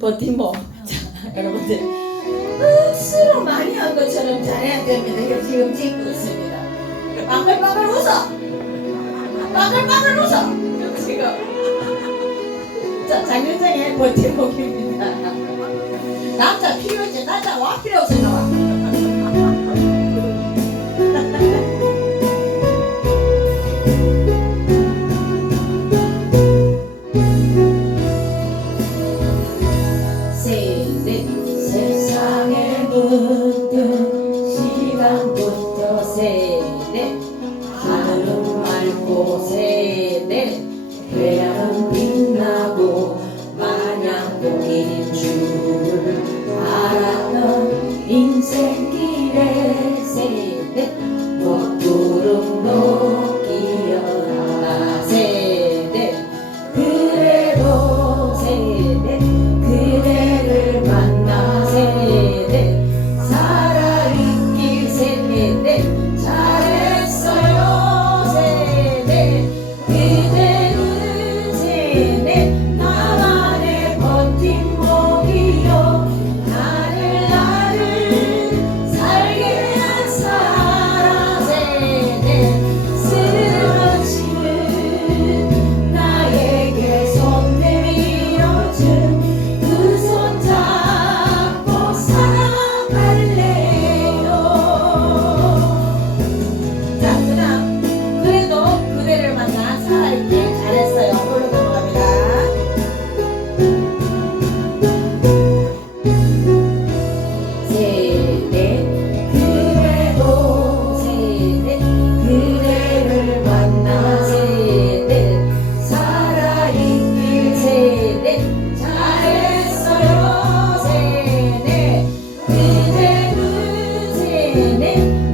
버티모. 자, 여러분들. 억수로 많이 한 것처럼 잘해야 됩니다. 지금 찍고 있습니다. 빵글빵글 웃어. 빵글빵글 웃어. 지금. 자, 장윤정의 버팀목입니다 남자 필요지 남자 와 필요 없어. 태양은 빛나고 마냥 공인 줄 알았던 인생. elim